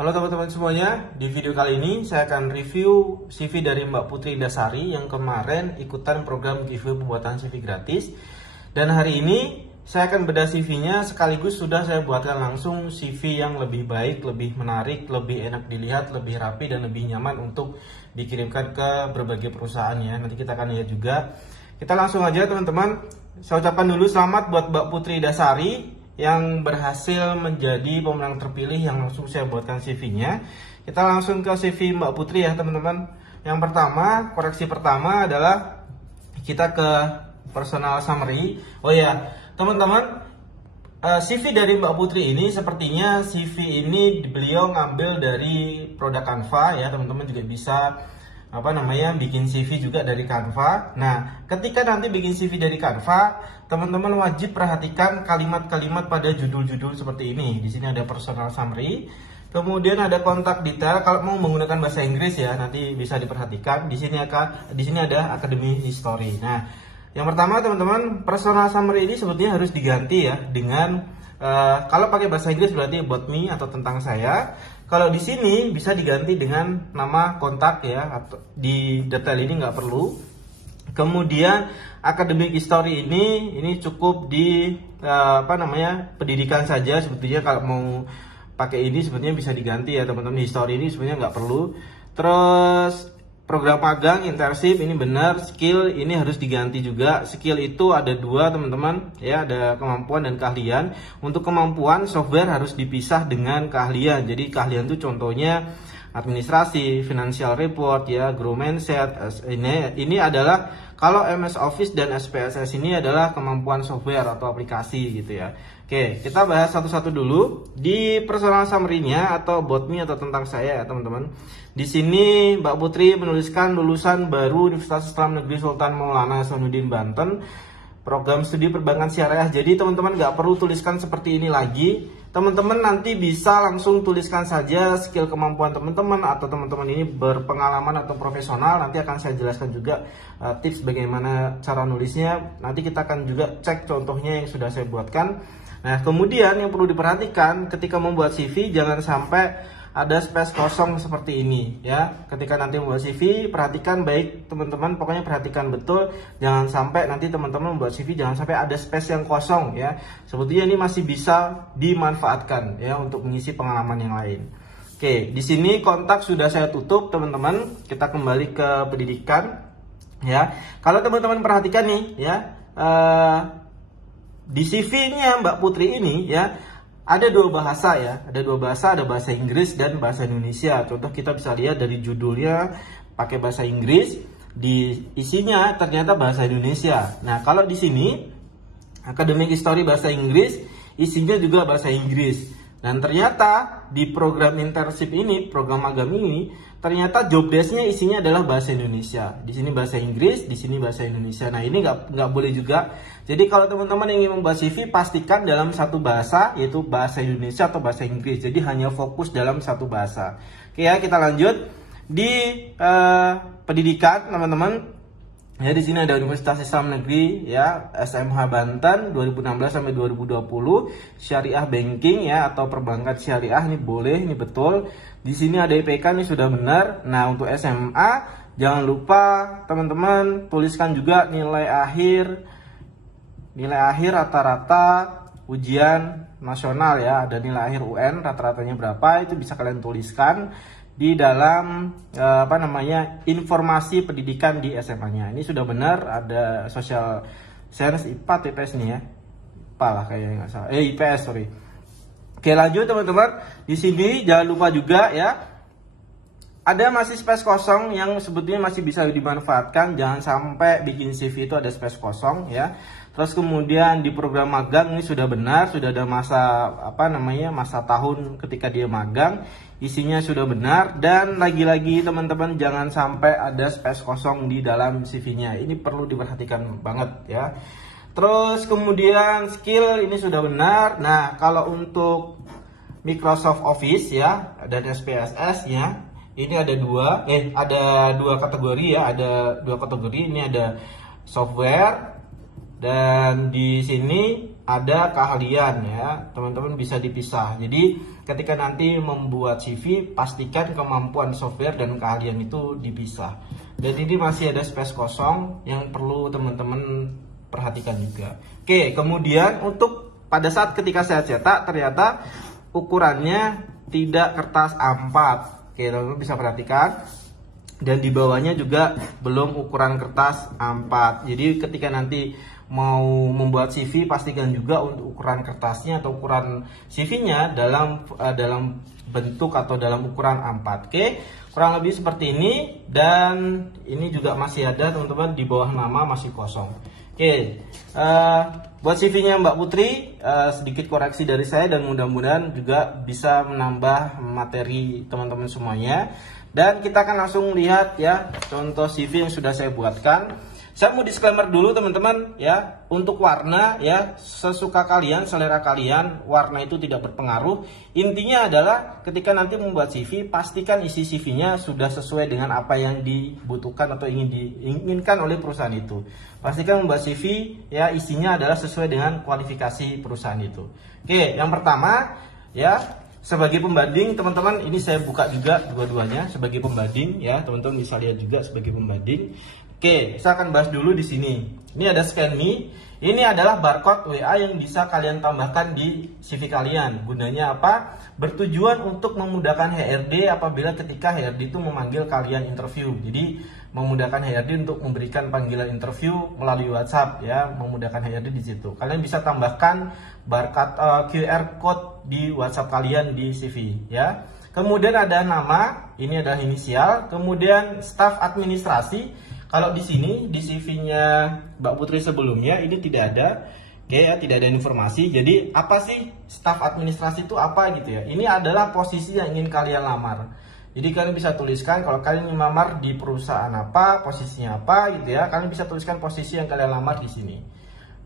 Halo teman-teman semuanya, di video kali ini saya akan review CV dari Mbak Putri Indasari yang kemarin ikutan program giveaway pembuatan CV gratis. Dan hari ini saya akan bedah CV-nya sekaligus sudah saya buatkan langsung CV yang lebih baik, lebih menarik, lebih enak dilihat, lebih rapi dan lebih nyaman untuk dikirimkan ke berbagai perusahaan ya. Nanti kita akan lihat juga. Kita langsung aja teman-teman, saya ucapkan dulu selamat buat Mbak Putri Indasari yang berhasil menjadi pemenang terpilih yang langsung saya buatkan CV-nya. Kita langsung ke CV Mbak Putri ya teman-teman. Yang pertama, koreksi pertama adalah kita ke personal summary. Oh ya, teman-teman, CV dari Mbak Putri ini sepertinya CV ini beliau ngambil dari produk Canva ya, teman-teman juga bisa bikin CV juga dari Canva. Nah, ketika nanti bikin CV dari Canva, teman-teman wajib perhatikan kalimat-kalimat pada judul-judul seperti ini. Di sini ada personal summary, kemudian ada kontak detail. Kalau mau menggunakan bahasa Inggris ya, nanti bisa diperhatikan. Di sini ada academy history. Nah, yang pertama teman-teman, personal summary ini sebetulnya harus diganti ya dengan kalau pakai bahasa Inggris berarti about me atau tentang saya. Kalau di sini bisa diganti dengan nama kontak ya, atau di detail ini nggak perlu. Kemudian academic history ini cukup di pendidikan saja sebetulnya. Kalau mau pakai ini sebetulnya bisa diganti ya teman-teman. History ini sebenarnya nggak perlu. Terus program magang, internship ini benar. Skill ini harus diganti juga. Skill itu ada dua teman-teman ya, ada kemampuan dan keahlian. Untuk kemampuan software harus dipisah dengan keahlian. Jadi keahlian itu contohnya administrasi, financial report ya, grow mindset. Ini adalah kalau MS Office dan SPSS ini adalah kemampuan software atau aplikasi gitu ya. Oke, kita bahas satu-satu dulu. Di personal summary-nya atau about me atau tentang saya ya teman-teman. Di sini Mbak Putri menuliskan lulusan baru Universitas Islam Negeri Sultan Maulana Hasanuddin Banten, program studi perbankan syariah. Jadi teman-teman nggak perlu tuliskan seperti ini lagi. Teman-teman nanti bisa langsung tuliskan saja skill kemampuan teman-teman atau teman-teman ini berpengalaman atau profesional. Nanti akan saya jelaskan juga tips bagaimana cara nulisnya. Nanti kita akan juga cek contohnya yang sudah saya buatkan. Nah, kemudian yang perlu diperhatikan ketika membuat CV, jangan sampai ada space kosong seperti ini ya. Ketika nanti membuat CV, perhatikan baik teman-teman, pokoknya perhatikan betul. Jangan sampai nanti teman-teman membuat CV, jangan sampai ada space yang kosong ya. Sebetulnya ini masih bisa dimanfaatkan ya untuk mengisi pengalaman yang lain. Oke, di sini kontak sudah saya tutup teman-teman. Kita kembali ke pendidikan ya. Kalau teman-teman perhatikan nih ya, di CV-nya Mbak Putri ini ya, ada dua bahasa ya, ada bahasa Inggris dan bahasa Indonesia. Contoh kita bisa lihat dari judulnya pakai bahasa Inggris, di isinya ternyata bahasa Indonesia. Nah, kalau di sini academic history bahasa Inggris, isinya juga bahasa Inggris. Dan ternyata di program internship ini, program magang ini, ternyata job desk-nya isinya adalah bahasa Indonesia. Di sini bahasa Inggris, di sini bahasa Indonesia. Nah, ini nggak boleh juga. Jadi kalau teman-teman ingin membuat CV, pastikan dalam satu bahasa, yaitu bahasa Indonesia atau bahasa Inggris. Jadi hanya fokus dalam satu bahasa. Oke ya, kita lanjut di pendidikan teman-teman. Ya, di sini ada Universitas Islam Negeri ya, SMH Banten 2016 sampai 2020, syariah banking ya atau perbankan syariah, ini boleh, ini betul. Di sini ada IPK, ini sudah benar. Nah, untuk SMA jangan lupa teman-teman tuliskan juga nilai akhir rata-rata ujian nasional ya, ada nilai akhir UN rata-ratanya berapa, itu bisa kalian tuliskan di dalam informasi pendidikan di SMA-nya. Ini sudah benar, ada social science, IPA, IPS nih ya. IPA lah kayaknya, nggak salah. IPS, sorry. Oke, lanjut teman-teman. Di sini jangan lupa juga ya, ada masih space kosong yang sebetulnya masih bisa dimanfaatkan. Jangan sampai bikin CV itu ada space kosong ya. Terus kemudian di program magang ini sudah benar, sudah ada masa tahun ketika dia magang, isinya sudah benar. Dan lagi-lagi teman-teman jangan sampai ada space kosong di dalam CV-nya. Ini perlu diperhatikan banget ya. Terus kemudian skill ini sudah benar. Nah, kalau untuk Microsoft Office ya dan SPSS ya, ini ada dua kategori ya, ada dua kategori. Ini ada software dan di sini ada keahlian ya, teman-teman bisa dipisah. Jadi ketika nanti membuat CV, pastikan kemampuan software dan keahlian itu dipisah. Dan ini masih ada space kosong yang perlu teman-teman perhatikan juga. Oke, kemudian untuk pada saat ketika saya cetak, ternyata ukurannya tidak kertas A4. Oke, teman-teman bisa perhatikan. Dan di bawahnya juga belum ukuran kertas A4. Jadi ketika nanti mau membuat CV, pastikan juga untuk ukuran kertasnya atau ukuran CV-nya dalam bentuk atau dalam ukuran A4. Oke, kurang lebih seperti ini. Dan ini juga masih ada teman-teman, di bawah nama masih kosong. Oke, buat CV-nya Mbak Putri, sedikit koreksi dari saya dan mudah-mudahan juga bisa menambah materi teman-teman semuanya. Dan kita akan langsung lihat ya contoh CV yang sudah saya buatkan. Saya mau disclaimer dulu teman-teman ya, untuk warna ya, sesuka kalian, selera kalian, warna itu tidak berpengaruh. Intinya adalah ketika nanti membuat CV, pastikan isi CV-nya sudah sesuai dengan apa yang dibutuhkan atau diinginkan oleh perusahaan itu. Pastikan membuat CV ya, isinya adalah sesuai dengan kualifikasi perusahaan itu. Oke, yang pertama ya, sebagai pembanding teman-teman, ini saya buka juga dua-duanya sebagai pembanding ya, teman-teman bisa lihat juga sebagai pembanding. Oke, saya akan bahas dulu di sini. Ini ada Scan Me. Ini adalah barcode WA yang bisa kalian tambahkan di CV kalian. Gunanya apa? Bertujuan untuk memudahkan HRD apabila ketika HRD itu memanggil kalian interview. Jadi memudahkan HRD untuk memberikan panggilan interview melalui WhatsApp ya, memudahkan HRD di situ. Kalian bisa tambahkan barcode QR code di WhatsApp kalian di CV ya. Kemudian ada nama, ini adalah inisial. Kemudian staf administrasi. Kalau di sini di CV-nya Mbak Putri sebelumnya ini tidak ada, oke ya, tidak ada informasi. Jadi apa sih staf administrasi itu apa gitu ya? Ini adalah posisi yang ingin kalian lamar. Jadi kalian bisa tuliskan kalau kalian ingin melamar di perusahaan apa, posisinya apa gitu ya. Kalian bisa tuliskan posisi yang kalian lamar di sini.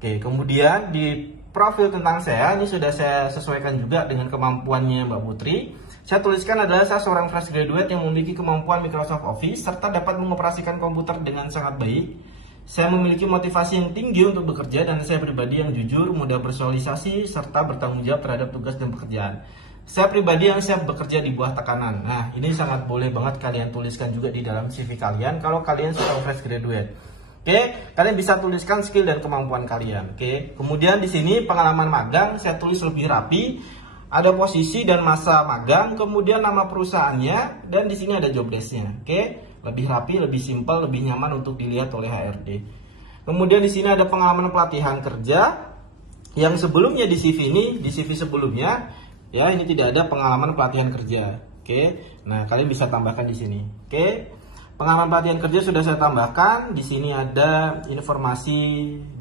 Oke, kemudian di profil tentang saya ini sudah saya sesuaikan juga dengan kemampuannya Mbak Putri. Saya tuliskan adalah saya seorang fresh graduate yang memiliki kemampuan Microsoft Office serta dapat mengoperasikan komputer dengan sangat baik. Saya memiliki motivasi yang tinggi untuk bekerja dan saya pribadi yang jujur, mudah bersosialisasi serta bertanggung jawab terhadap tugas dan pekerjaan. Saya pribadi yang siap bekerja di bawah tekanan. Nah, ini sangat boleh banget kalian tuliskan juga di dalam CV kalian kalau kalian seorang fresh graduate. Oke, kalian bisa tuliskan skill dan kemampuan kalian. Oke, kemudian di sini pengalaman magang saya tulis lebih rapi. Ada posisi dan masa magang, kemudian nama perusahaannya, dan di sini ada job desk-nya. Oke, lebih rapi, lebih simpel, lebih nyaman untuk dilihat oleh HRD. Kemudian di sini ada pengalaman pelatihan kerja yang sebelumnya di CV ini, di CV sebelumnya ya, ini tidak ada pengalaman pelatihan kerja. Oke, nah kalian bisa tambahkan di sini. Oke. Pengalaman pelatihan kerja sudah saya tambahkan. Di sini ada informasi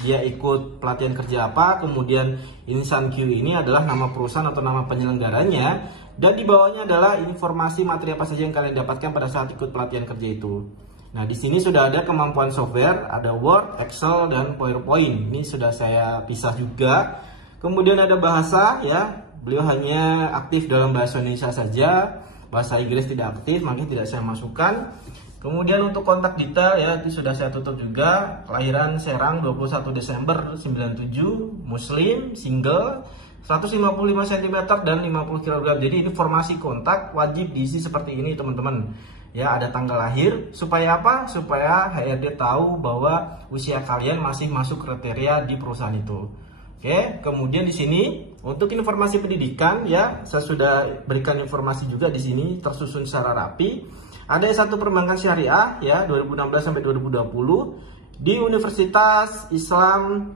dia ikut pelatihan kerja apa. Kemudian Insan Q ini adalah nama perusahaan atau nama penyelenggaranya. Dan di bawahnya adalah informasi materi apa saja yang kalian dapatkan pada saat ikut pelatihan kerja itu. Nah, di sini sudah ada kemampuan software, ada Word, Excel, dan PowerPoint. Ini sudah saya pisah juga. Kemudian ada bahasa ya. Beliau hanya aktif dalam bahasa Indonesia saja. Bahasa Inggris tidak aktif, makanya tidak saya masukkan. Kemudian untuk kontak detail ya, itu sudah saya tutup juga. Kelahiran Serang 21 Desember 97, Muslim, single, 155 cm dan 50 kg. Jadi informasi kontak wajib diisi seperti ini teman-teman. Ya, ada tanggal lahir supaya apa? Supaya HRD tahu bahwa usia kalian masih masuk kriteria di perusahaan itu. Oke, kemudian di sini untuk informasi pendidikan ya, saya sudah berikan informasi juga di sini tersusun secara rapi. Ada S1 Perbankan Syariah ya 2016 sampai 2020 di Universitas Islam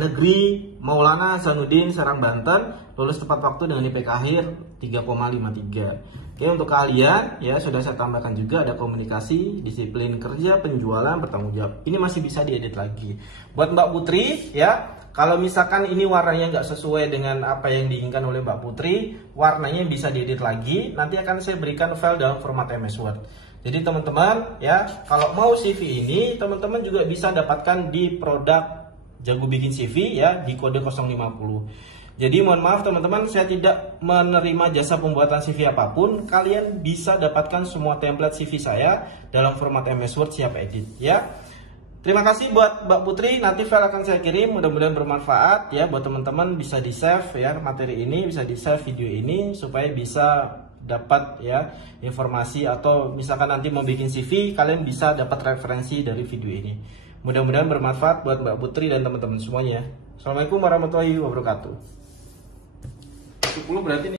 Negeri Maulana Zainuddin Serang Banten, lulus tepat waktu dengan IPK akhir 3,53. Oke, untuk kalian ya sudah saya tambahkan juga ada komunikasi, disiplin kerja, penjualan, bertanggung jawab. Ini masih bisa diedit lagi. Buat Mbak Putri ya, kalau misalkan ini warnanya nggak sesuai dengan apa yang diinginkan oleh Mbak Putri, warnanya bisa diedit lagi. Nanti akan saya berikan file dalam format MS Word. Jadi teman-teman ya, kalau mau CV ini teman-teman juga bisa dapatkan di produk Jago Bikin CV ya, di kode 050. Jadi mohon maaf teman-teman, saya tidak menerima jasa pembuatan CV apapun. Kalian bisa dapatkan semua template CV saya dalam format MS Word siap edit ya. Terima kasih buat Mbak Putri, nanti file akan saya kirim, mudah-mudahan bermanfaat ya buat teman-teman, bisa di-save ya materi ini, bisa di-save video ini supaya bisa dapat ya informasi, atau misalkan nanti mau bikin CV, kalian bisa dapat referensi dari video ini. Mudah-mudahan bermanfaat buat Mbak Putri dan teman-teman semuanya. Assalamualaikum warahmatullahi wabarakatuh. 10 berarti nih.